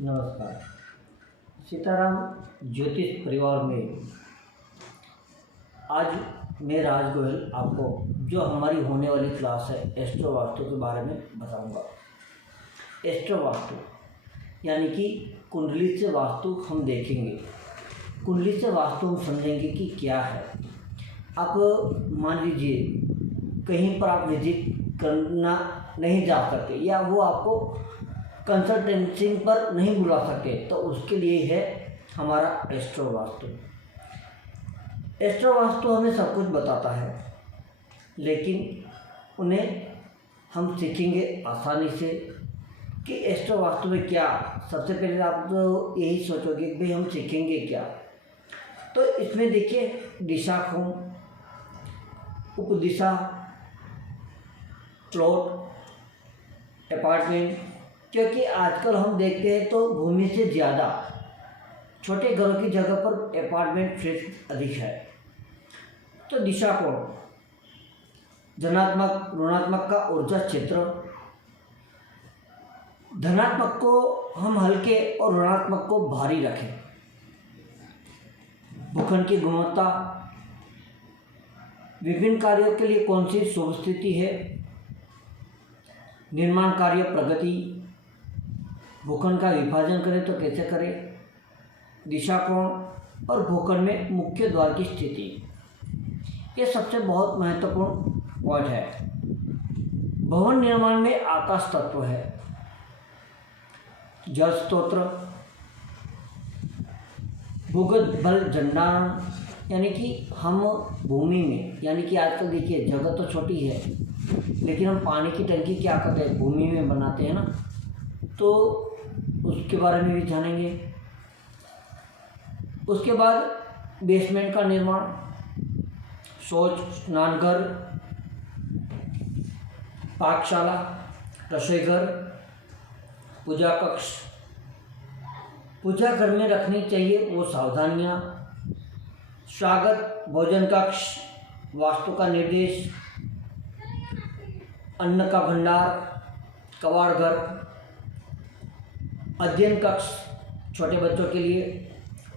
नमस्कार। सीताराम ज्योतिष परिवार में आज मैं राज गोयल आपको जो हमारी होने वाली क्लास है एस्ट्रो वास्तु के बारे में बताऊंगा। एस्ट्रो वास्तु यानी कि कुंडली से वास्तु हम देखेंगे। कुंडली से वास्तु हम समझेंगे कि क्या है। आप मान लीजिए कहीं पर आप विजिट करना नहीं जा सकते या वो आपको कंसल्टेंसी पर नहीं बुला सकते, तो उसके लिए है हमारा एस्ट्रो वास्तु। एस्ट्रो वास्तु हमें सब कुछ बताता है, लेकिन उन्हें हम सीखेंगे आसानी से कि एस्ट्रो वास्तु में क्या। सबसे पहले आप तो यही सोचोगे कि भाई हम सीखेंगे क्या। तो इसमें देखिए दिशा कोण, उपदिशा, प्लॉट, अपार्टमेंट, क्योंकि आजकल हम देखते हैं तो भूमि से ज़्यादा छोटे घरों की जगह पर अपार्टमेंट फ्लैट अधिक है। तो दिशा कोण, धनात्मक ऋणात्मक का ऊर्जा क्षेत्र। धनात्मक को हम हल्के और ऋणात्मक को भारी रखें। भूखंड की गुणवत्ता, विभिन्न कार्यों के लिए कौन सी शुभ स्थिति है, निर्माण कार्य प्रगति, भूखंड का विभाजन करें तो कैसे करें, दिशा कोण और भूखंड में मुख्य द्वार की स्थिति, ये सबसे बहुत महत्वपूर्ण पॉइंट है। भवन निर्माण में आकाश तत्व है, जल स्तोत्र, भूगत बल जंडारण, यानी कि हम भूमि में, यानी कि आजकल देखिए जगह तो छोटी है लेकिन हम पानी की टंकी क्या करते हैं भूमि में बनाते हैं ना, तो उसके बारे में भी जानेंगे। उसके बाद बेसमेंट का निर्माण, शौच, स्नानघर, पाकशाला, रसोईघर, पूजा कक्ष। पूजा घर में रखनी चाहिए वो सावधानियाँ, स्वागत भोजन कक्ष, वास्तु का निर्देश, अन्न का भंडार, कबाड़ घर, अध्ययन कक्ष छोटे बच्चों के लिए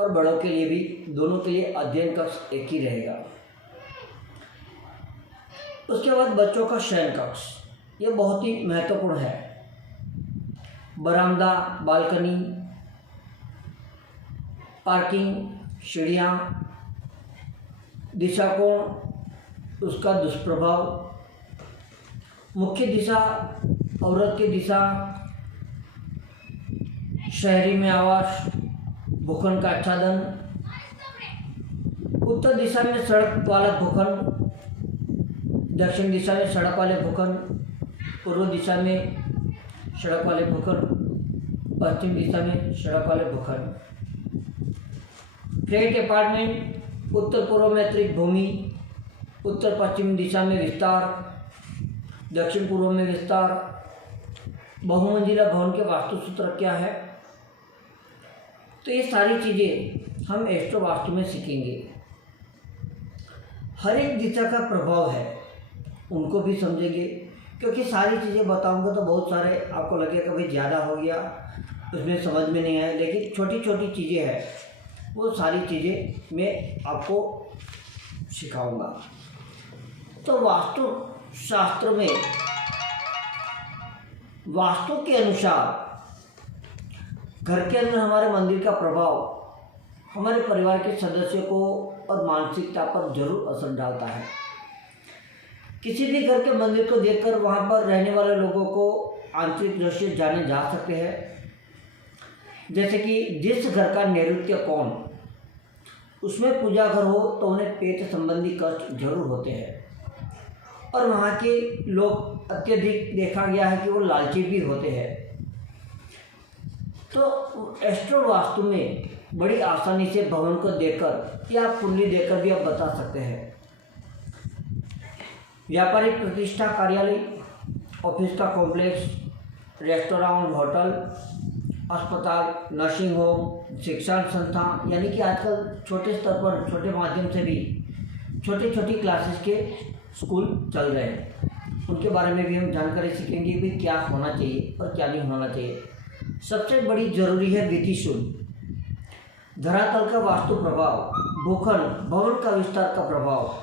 और बड़ों के लिए भी, दोनों के लिए अध्ययन कक्ष एक ही रहेगा। उसके बाद बच्चों का शयन कक्ष, ये बहुत ही महत्वपूर्ण है। बरामदा, बालकनी, पार्किंग, सीढ़ियाँ। दिशा कोण, उसका दुष्प्रभाव, मुख्य दिशा, औरत की दिशा, शहरी में आवास, भूखंड का आच्छादन, उत्तर दिशा में सड़क वाला भूखंड, दक्षिण दिशा में सड़क वाले भूखंड, पूर्व दिशा में सड़क वाले भूखंड, पश्चिम दिशा में सड़क वाले भूखंड। फ्लैट अपार्टमेंट, उत्तर पूर्व में अतिरिक्त भूमि, उत्तर पश्चिम दिशा में विस्तार, दक्षिण पूर्व में विस्तार। बहुमंजिला भवन के वास्तु सूत्र क्या है, तो ये सारी चीज़ें हम एस्ट्रो वास्तु में सीखेंगे। हर एक दिशा का प्रभाव है, उनको भी समझेंगे, क्योंकि सारी चीज़ें बताऊंगा तो बहुत सारे आपको लगेगा भाई ज़्यादा हो गया, उसमें समझ में नहीं आया, लेकिन छोटी छोटी चीज़ें हैं, वो सारी चीज़ें मैं आपको सिखाऊंगा। तो वास्तु शास्त्र में वास्तु के अनुसार घर के अंदर हमारे मंदिर का प्रभाव हमारे परिवार के सदस्यों को और मानसिकता पर जरूर असर डालता है। किसी भी घर के मंदिर को देखकर वहाँ पर रहने वाले लोगों को आंतरिक दृश्य जाने जा सकते हैं। जैसे कि जिस घर का नैऋत्य कोण, उसमें पूजा घर हो तो उन्हें पेट संबंधी कष्ट जरूर होते हैं, और वहाँ के लोग अत्यधिक देखा गया है कि वो लालची भी होते हैं। तो एस्ट्रो वास्तु में बड़ी आसानी से भवन को देखकर या कुंडली देखकर भी आप बता सकते हैं। व्यापारिक प्रतिष्ठा, कार्यालय, ऑफिस का कॉम्प्लेक्स, रेस्टोरेंट, होटल, अस्पताल, नर्सिंग होम, शिक्षण संस्थान, यानी कि आजकल छोटे स्तर पर छोटे माध्यम से भी छोटी छोटी क्लासेस के स्कूल चल रहे हैं, उनके बारे में भी हम जानकारी सीखेंगे भी क्या होना चाहिए और क्या नहीं होना चाहिए। सबसे बड़ी जरूरी है विधि शुद्ध। धरातल का वास्तु प्रभाव, भूखंड भवन का विस्तार का प्रभाव,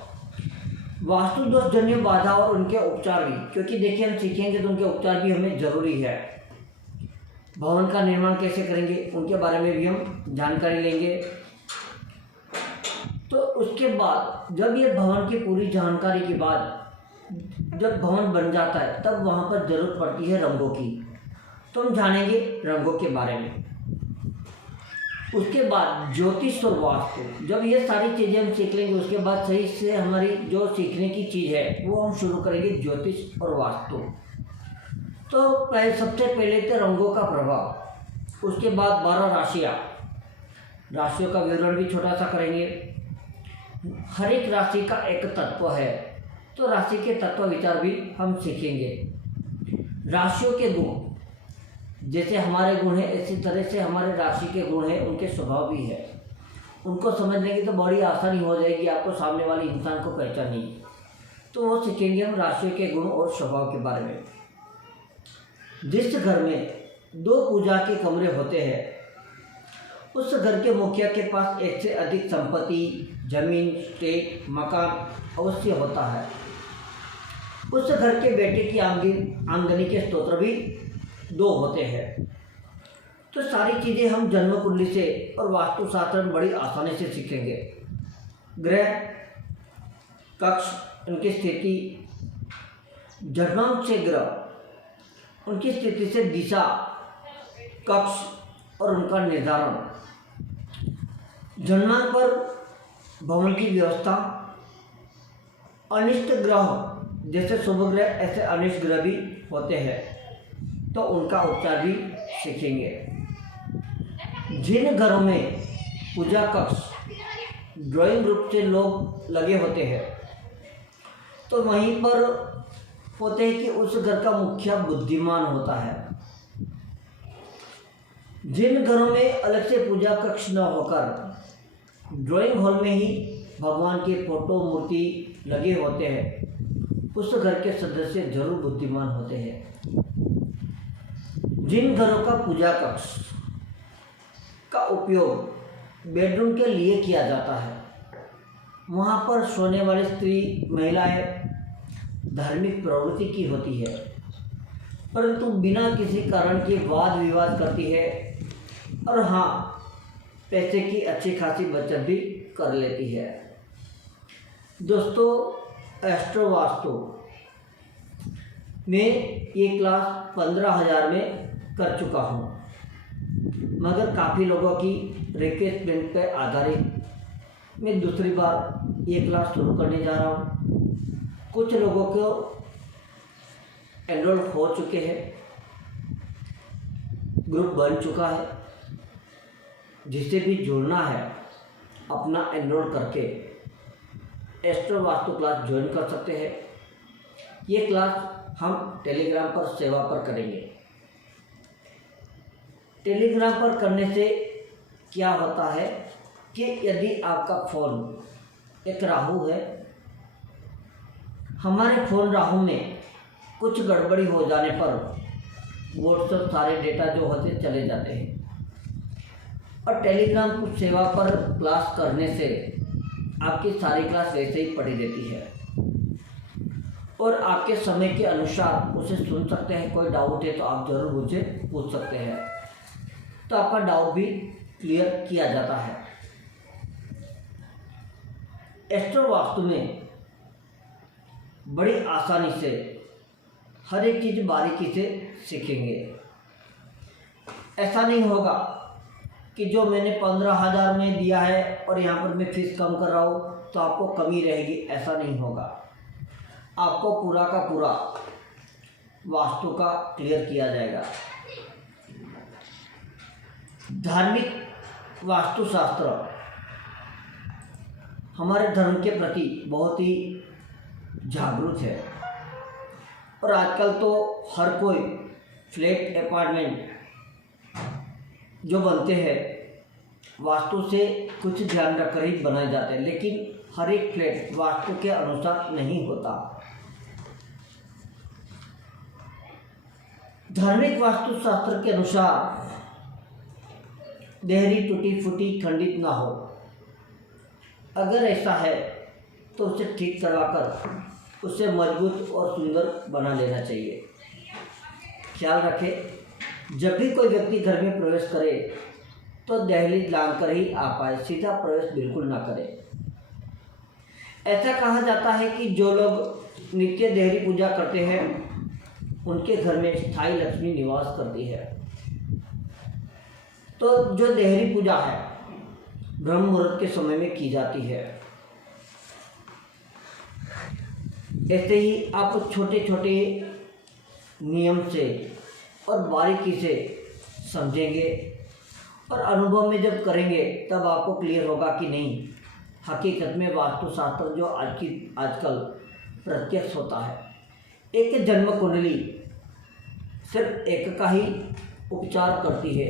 वास्तु दोष जन्य बाधा और उनके उपचार भी, क्योंकि देखिए हम सीखेंगे तो उनके उपचार भी हमें जरूरी है। भवन का निर्माण कैसे करेंगे उनके बारे में भी हम जानकारी लेंगे। तो उसके बाद जब ये भवन की पूरी जानकारी के बाद जब भवन बन जाता है तब वहाँ पर जरूरत पड़ती है रंगों की, तो हम जानेंगे रंगों के बारे में। उसके बाद ज्योतिष और वास्तु, जब ये सारी चीज़ें हम सीख लेंगे उसके बाद सही से हमारी जो सीखने की चीज़ है वो हम शुरू करेंगे ज्योतिष और वास्तु। तो सबसे पहले तो रंगों का प्रभाव, उसके बाद 12 राशियों का विवरण भी छोटा सा करेंगे। हर एक राशि का एक तत्व है, तो राशि के तत्व विचार भी हम सीखेंगे। राशियों के गुण, जैसे हमारे गुण है इसी तरह से हमारे राशि के गुण है, उनके स्वभाव भी है। उनको समझने की तो बड़ी आसानी हो जाएगी आपको सामने वाले इंसान को पहचानने। तो वो सीखेंगे हम राशियों के गुण और स्वभाव के बारे में। जिस घर में 2 पूजा के कमरे होते हैं उस घर के मुखिया के पास एक से अधिक संपत्ति, जमीन, स्टेट, मकान अवश्य होता है। उस घर के बेटे की आमदनी के स्तोत्र भी 2 होते हैं। तो सारी चीज़ें हम जन्म कुंडली से और वास्तुशास्त्र में बड़ी आसानी से सीखेंगे। ग्रह, कक्ष, उनकी स्थिति, जन्मांक से ग्रह, उनकी स्थिति से दिशा, कक्ष और उनका निर्धारण, जन्मांक पर भवन की व्यवस्था, अनिष्ट ग्रह जैसे शुभ ग्रह ऐसे अनिष्ट ग्रह भी होते हैं, तो उनका उपचार भी सीखेंगे। जिन घरों में पूजा कक्ष ड्राइंग रूप से लोग लगे होते हैं तो वहीं पर होते हैं कि उस घर का मुखिया बुद्धिमान होता है। जिन घरों में अलग से पूजा कक्ष न होकर ड्राइंग हॉल में ही भगवान के फोटो मूर्ति लगे होते हैं उस घर के सदस्य जरूर बुद्धिमान होते हैं। जिन घरों का पूजा कक्ष का उपयोग बेडरूम के लिए किया जाता है वहाँ पर सोने वाली स्त्री महिलाएं धार्मिक प्रवृत्ति की होती है, परंतु बिना किसी कारण के वाद विवाद करती है और हाँ पैसे की अच्छी खासी बचत भी कर लेती है। दोस्तों एस्ट्रो वास्तु में ये क्लास 15,000 में कर चुका हूँ, मगर काफ़ी लोगों की रिक्वेस्टमेंट पर आधारित मैं दूसरी बार ये क्लास शुरू करने जा रहा हूँ। कुछ लोगों को एनरोल हो चुके हैं, ग्रुप बन चुका है, जिसे भी जुड़ना है अपना एनरोल करके एस्ट्रो वास्तु क्लास ज्वाइन कर सकते हैं। ये क्लास हम टेलीग्राम पर सेवा पर करेंगे। टेलीग्राम पर करने से क्या होता है कि यदि आपका फ़ोन एक राहु है, हमारे फ़ोन राहु में कुछ गड़बड़ी हो जाने पर व्हाट्सएप सारे डेटा जो होते चले जाते हैं, और टेलीग्राम कुछ सेवा पर क्लास करने से आपकी सारी क्लास वैसे ही पड़ी रहती है और आपके समय के अनुसार उसे सुन सकते हैं। कोई डाउट है तो आप ज़रूर मुझे पूछ सकते हैं, तो आपका डाउट भी क्लियर किया जाता है। एस्ट्रो वास्तु में बड़ी आसानी से हर एक चीज़ बारीकी से सीखेंगे। ऐसा नहीं होगा कि जो मैंने 15,000 में दिया है और यहाँ पर मैं फीस कम कर रहा हूँ तो आपको कमी रहेगी, ऐसा नहीं होगा। आपको पूरा का पूरा वास्तु का क्लियर किया जाएगा। धार्मिक वास्तुशास्त्र हमारे धर्म के प्रति बहुत ही जागरूक है और आजकल तो हर कोई फ्लैट अपार्टमेंट जो बनते हैं वास्तु से कुछ ध्यान रखकर ही बनाए जाते हैं, लेकिन हर एक फ्लैट वास्तु के अनुसार नहीं होता। धार्मिक वास्तुशास्त्र के अनुसार देहरी टूटी फूटी खंडित ना हो। अगर ऐसा है तो उसे ठीक करवाकर उसे मजबूत और सुंदर बना लेना चाहिए। ख्याल रखें, जब भी कोई व्यक्ति घर में प्रवेश करे तो दहलीज लांघकर ही आ पाए, सीधा प्रवेश बिल्कुल ना करे। ऐसा कहा जाता है कि जो लोग नित्य देहरी पूजा करते हैं उनके घर में स्थायी लक्ष्मी निवास करती है। तो जो देहरी पूजा है ब्रह्म मुहूर्त के समय में की जाती है। ऐसे ही आप छोटे छोटे नियम से और बारीकी से समझेंगे और अनुभव में जब करेंगे तब आपको क्लियर होगा कि नहीं, हकीकत में वास्तुशास्त्र जो आजकल प्रत्यक्ष होता है, एक जन्म कुंडली सिर्फ एक का ही उपचार करती है,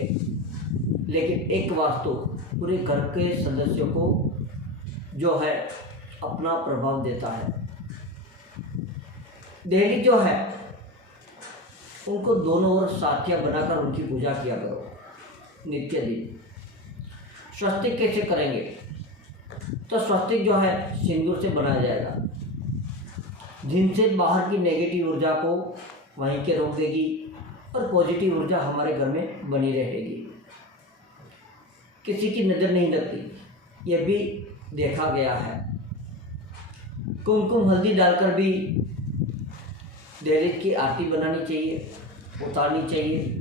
लेकिन एक वास्तु पूरे घर के सदस्यों को जो है अपना प्रभाव देता है। देहरी जो है उनको दोनों ओर साथिया बनाकर उनकी पूजा किया करो नित्य दिन। स्वस्तिक कैसे करेंगे? तो स्वस्तिक जो है सिंदूर से बनाया जाएगा, जिनसे बाहर की नेगेटिव ऊर्जा को वहीं के रोक देगी और पॉजिटिव ऊर्जा हमारे घर में बनी रहेगी। किसी की नज़र नहीं लगती, यह भी देखा गया है। कुमकुम हल्दी डालकर भी दहलीज की आरती बनानी चाहिए, उतारनी चाहिए।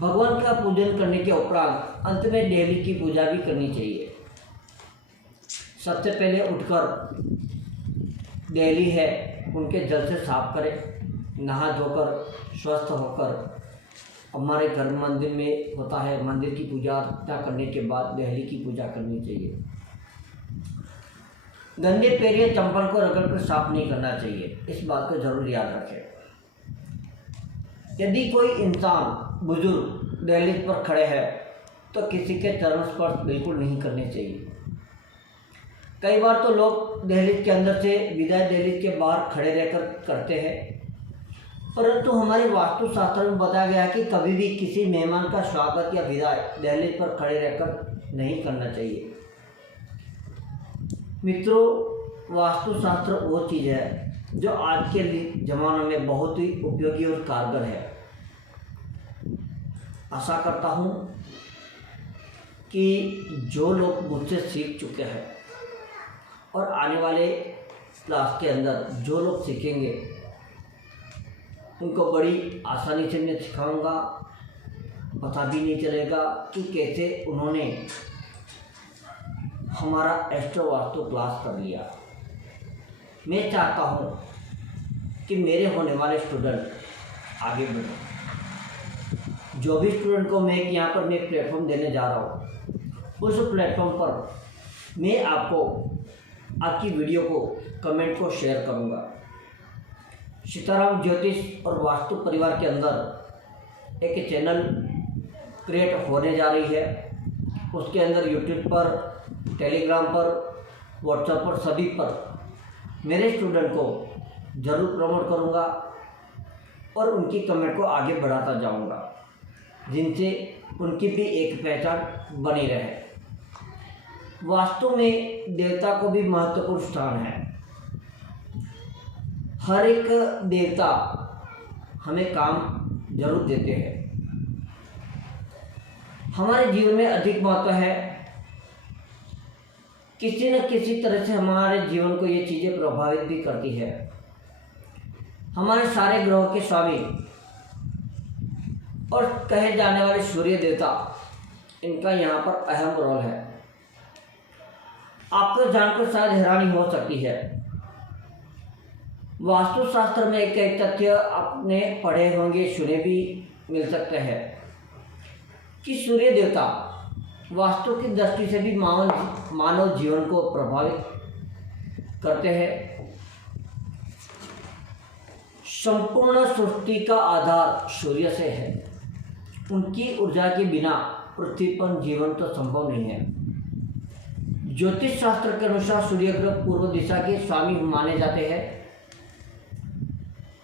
भगवान का पूजन करने के उपरांत अंत में दहलीज की पूजा भी करनी चाहिए। सबसे पहले उठकर दहलीज है उनके जल से साफ करें, नहा धोकर स्वस्थ होकर हमारे घर मंदिर में होता है, मंदिर की पूजा अर्चना करने के बाद दहलीज की पूजा करनी चाहिए। गंदे पैर या चंपल को रगड़कर साफ नहीं करना चाहिए, इस बात को जरूर याद रखें। यदि कोई इंसान बुजुर्ग दहलीज पर खड़े हैं तो किसी के चरण स्पर्श बिल्कुल नहीं करने चाहिए। कई बार तो लोग दहलीज के अंदर से विदाई दहलीज के बाहर खड़े रहकर करते हैं, परंतु हमारे वास्तुशास्त्र में बताया गया है कि कभी भी किसी मेहमान का स्वागत या विदाई दहलीज पर खड़े रहकर नहीं करना चाहिए। मित्रों, वास्तुशास्त्र वो चीज़ है जो आज के ज़माने में बहुत ही उपयोगी और कारगर है। आशा करता हूँ कि जो लोग मुझसे सीख चुके हैं और आने वाले क्लास के अंदर जो लोग सीखेंगे उनको बड़ी आसानी से मैं सिखाऊंगा, पता भी नहीं चलेगा कि कैसे उन्होंने हमारा एस्ट्रो वास्तु क्लास कर लिया। मैं चाहता हूँ कि मेरे होने वाले स्टूडेंट आगे बढ़ें। जो भी स्टूडेंट को मैं यहाँ पर मैं प्लेटफॉर्म देने जा रहा हूँ, उस प्लेटफॉर्म पर मैं आपको आपकी वीडियो को कमेंट को शेयर करूँगा। सीताराम ज्योतिष और वास्तु परिवार के अंदर एक चैनल क्रिएट होने जा रही है। उसके अंदर यूट्यूब पर, टेलीग्राम पर, व्हाट्सएप पर, सभी पर मेरे स्टूडेंट को ज़रूर प्रमोट करूँगा और उनकी कमेंट को आगे बढ़ाता जाऊँगा, जिनसे उनकी भी एक पहचान बनी रहे। वास्तु में देवता को भी महत्वपूर्ण स्थान है। हर एक देवता हमें काम जरूर देते हैं। हमारे जीवन में अधिक महत्व है, किसी न किसी तरह से हमारे जीवन को ये चीज़ें प्रभावित भी करती है। हमारे सारे ग्रहों के स्वामी और कहे जाने वाले सूर्य देवता, इनका यहाँ पर अहम रोल है। आपको जानकर शायद हैरानी हो सकती है। वास्तुशास्त्र में एक तथ्य आपने पढ़े होंगे, सुने भी मिल सकते हैं कि सूर्य देवता वास्तु की दृष्टि से भी मानव जीवन को प्रभावित करते हैं। संपूर्ण सृष्टि का आधार सूर्य से है। उनकी ऊर्जा के बिना पृथ्वी पर जीवन तो संभव नहीं है। ज्योतिष शास्त्र के अनुसार सूर्य ग्रह पूर्व दिशा के स्वामी माने जाते हैं।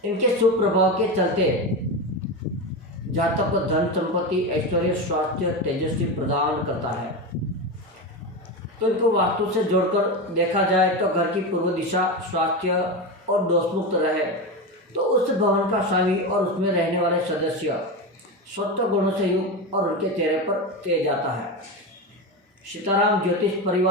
इनके शुभ प्रभाव के चलते जातक को धन संपत्ति ऐश्वर्य स्वास्थ्य तेजस्वी प्रदान करता है। तो इनको वास्तु से जोड़कर देखा जाए तो घर की पूर्व दिशा स्वास्थ्य और दोषमुक्त रहे तो उस भवन का स्वामी और उसमें रहने वाले सदस्य स्वतः गुणों से युक्त और उनके चेहरे पर तेज आता है। सीताराम ज्योतिष परिवार